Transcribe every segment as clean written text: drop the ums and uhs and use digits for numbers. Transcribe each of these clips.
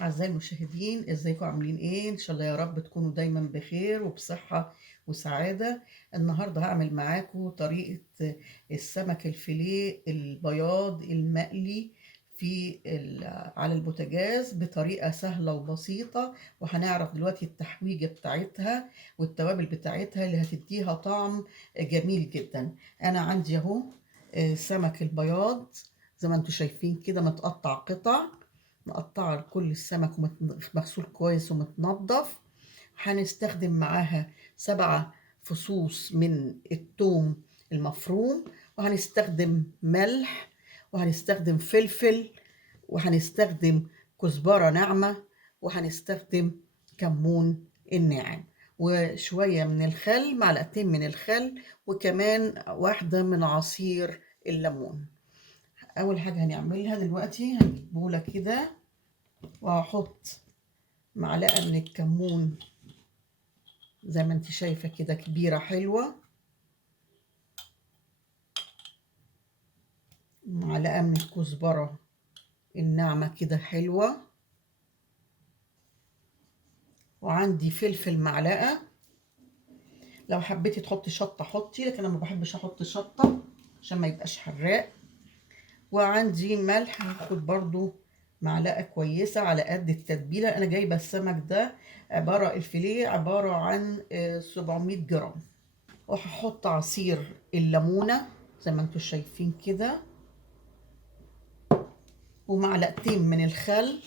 أعزائي المشاهدين، ازيكم عاملين ايه؟ ان شاء الله يا رب تكونوا دايما بخير وبصحة وسعادة. النهاردة هعمل معاكم طريقة السمك الفيليه البياض المقلي على البوتاجاز بطريقة سهلة وبسيطة، وهنعرف دلوقتي التحويجة بتاعتها والتوابل بتاعتها اللي هتديها طعم جميل جدا. انا عندي اهو سمك البياض زي ما انتم شايفين كده متقطع قطع، مقطعة كل السمك ومغسول كويس ومتنضف. هنستخدم معاها 7 فصوص من الثوم المفروم، وهنستخدم ملح، وهنستخدم فلفل، وهنستخدم كزبرة ناعمة، وهنستخدم كمون الناعم، وشوية من الخل، معلقتين من الخل، وكمان واحدة من عصير الليمون. أول حاجة هنعملها دلوقتي هنجيب بولة كده، وهحط معلقة من الكمون زي ما انت شايفة كده كبيرة حلوة، معلقة من الكزبرة الناعمة كده حلوة، وعندي فلفل معلقة. لو حبيتي تحطي شطة حطي، لكن انا ما بحبش احط شطة عشان ما يبقاش حراق. وعندي ملح هاخد برضو معلقة كويسة على قد التتبيلة. انا جايبة السمك ده الفيليه عبارة عن 700 جرام. وهحط عصير الليمونة زي ما انتم شايفين كده، ومعلقتين من الخل،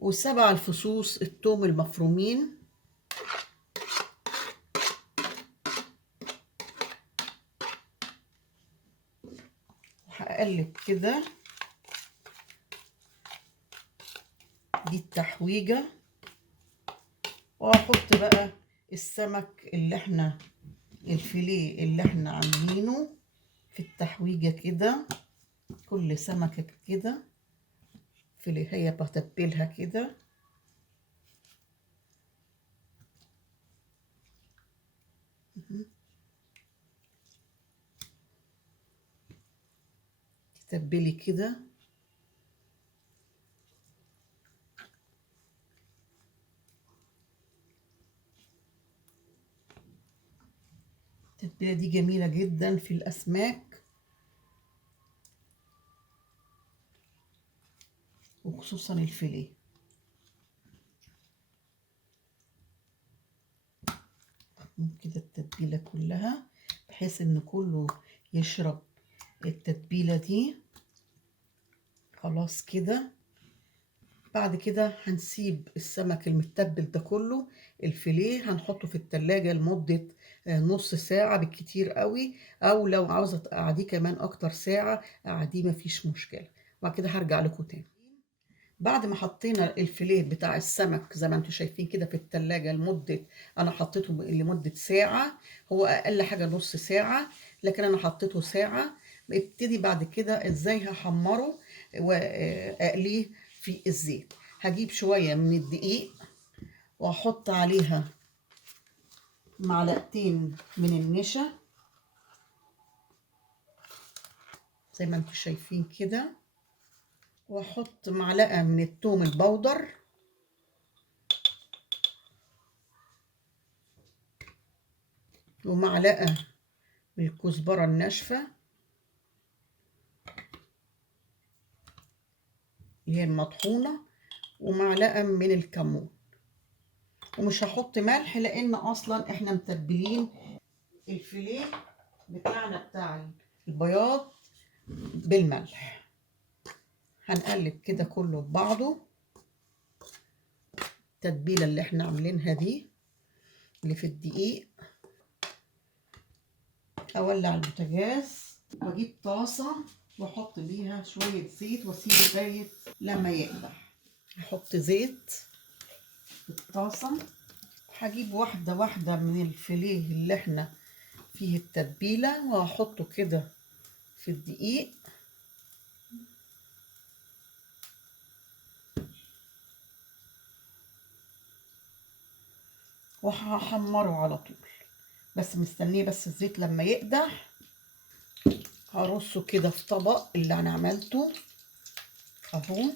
و7 فصوص الثوم المفرومين. وهقلب كده، دي التحويجة. وهحط بقى السمك الفيليه اللي احنا عاملينه في التحويجة كده، كل سمكة كده فيليه بتبلها كده. تتبلي كده، التتبيلة دي جميلة جدا في الأسماك، وخصوصا الفيليه. كده التتبيلة كلها بحيث ان كله يشرب التتبيلة دي. خلاص كده، بعد كده هنسيب السمك المتبل ده كله الفيليه هنحطه في التلاجة لمدة نص ساعة بالكتير قوي، او لو عاوزة تقعديه كمان اكتر ساعة قعديه مفيش مشكلة. وبعد كده هرجع لكم تاني بعد ما حطينا الفيليه بتاع السمك زي ما انتم شايفين كده في التلاجة لمدة، انا حطيته لمدة ساعة. هو اقل حاجة نص ساعة، لكن انا حطيته ساعة. ابتدي بعد كده ازاي هحمره واقليه في الزيت. هجيب شوية من الدقيق واحط عليها معلقتين من النشا زي ما انتم شايفين كده، واحط معلقة من الثوم البودر، ومعلقة من الكزبرة الناشفة اللي هي المطحونة، ومعلقة من الكمون. ومش هحط ملح لان اصلا احنا متبلين الفيليه بتاعنا بتاع البياض بالملح. هنقلب كده كله ببعضه، التتبيلة اللي احنا عاملينها دي اللي في الدقيق. اولع البوتاجاز واجيب طاسة واحط بيها شوية زيت واسيبه لغاية لما يقدح. احط زيت في الطاسة، هجيب واحدة واحدة من الفيليه اللي احنا فيه التتبيلة وهحطه كده في الدقيق، وهحمره على طول، بس مستنيه بس الزيت لما يقدح هرصه كده في طبق اللي انا عملته اهو.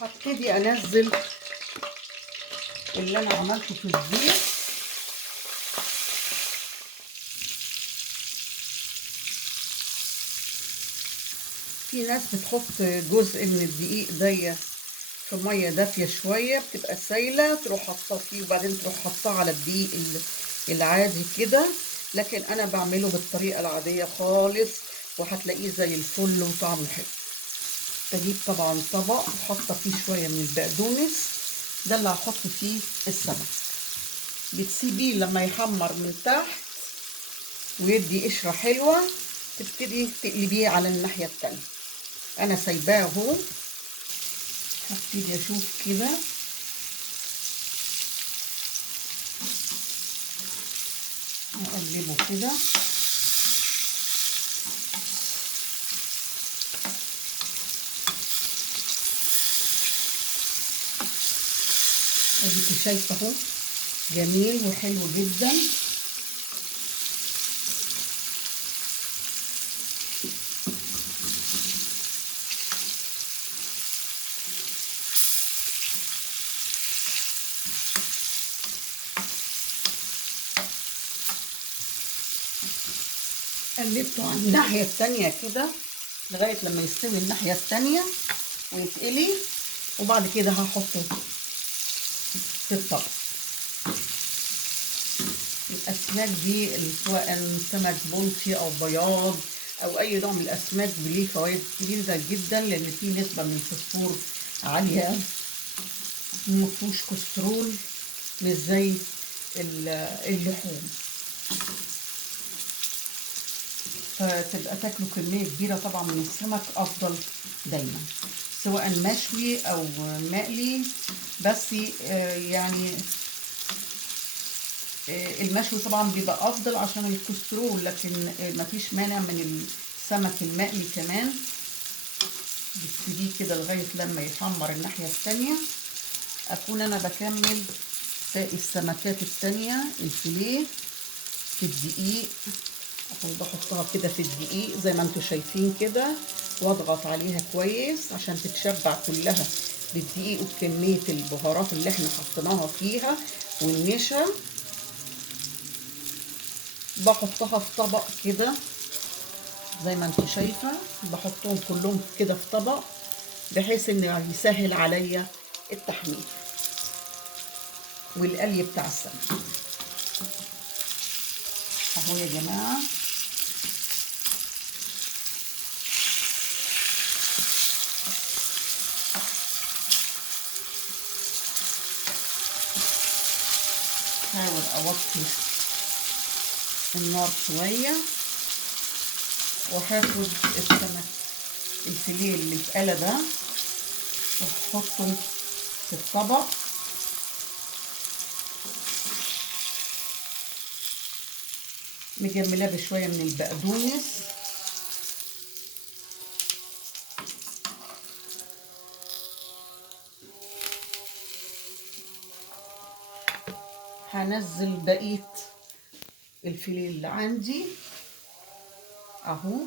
هبتدي انزل اللي انا عملته في الزيت. في ناس بتحط جزء من الدقيق دي في ميه دافيه شويه بتبقى سايله، تروح حاطاه فيه وبعدين تروح حاطاه على الدقيق العادي كده، لكن انا بعمله بالطريقه العاديه خالص وهتلاقيه زي الفل وطعمه حلو. بجيب طبعا طبق وحاطه فيه شويه من البقدونس، ده اللي هحط فيه السمك. بتسيبيه لما يحمر من تحت ويدي قشره حلوه، تبتدي تقلبيه على الناحيه التانيه. انا سايباه اهو، هبتدي اشوف كده اقلبه كده. اديكي شايفه اهو جميل وحلو جدا. قلبته على الناحيه التانيه كده لغايه لما يستوي الناحيه التانيه ويتقلي، وبعد كده هحطه في الطبق. الاسماك دي سواء سمك بلطي او بياض او اي نوع من الاسماك ليه فوائد كبيره جدا، لان فيه نسبه من الفوسفور عاليه، مفهوش كوليسترول مش زي اللحوم، فتبقى تاكلوا كميه كبيره طبعا من السمك افضل دايما، سواء مشوي او مقلي. بس يعني المشوي طبعا بيبقى افضل عشان الكوليسترول، لكن مفيش مانع من السمك المقلي كمان. بتسيبيه كده لغايه لما يحمر الناحيه التانيه. اكون انا بكمل باقي السمكات التانيه الفيليه في الدقيق، بحطها كده في الدقيق زي ما انتم شايفين كده، واضغط عليها كويس عشان تتشبع كلها بالدقيق وكميه البهارات اللي احنا حطيناها فيها والنشا. بحطها في طبق كده زي ما انت شايفه، بحطهم كلهم كده في طبق بحيث ان يسهل عليا التحمير والقلي بتاع السمك اهو يا جماعه. هحاول اوطي النار شويه وهاخد السمك الفيليه اللي اتقلى ده واحطه في الطبق، مجملاه بشويه من البقدونس. هنزل بقيه الفيليه اللي عندي اهو،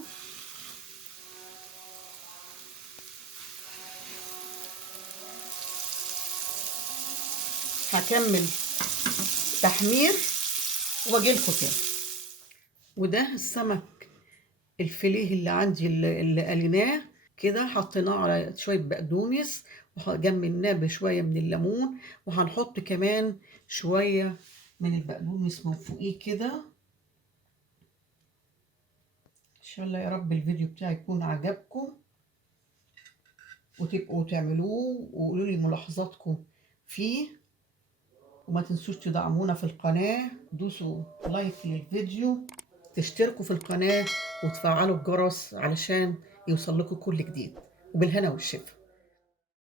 هكمل تحمير واجيلكوا تاني. وده السمك الفيليه اللي عندي اللي قليناه كده، حطيناه على شويه بقدونس وجملناه بشويه من الليمون، وهنحط كمان شويه من البقدونس من فوقيه كده. ان شاء الله يا رب الفيديو بتاعي يكون عجبكم وتبقوا تعملوه وقولوا لي ملاحظاتكم فيه، وما تنسوش تدعمونا في القناة، دوسوا لايك للفيديو، تشتركوا في القناة وتفعلوا الجرس علشان يوصل لكم كل جديد، وبالهنا والشفا.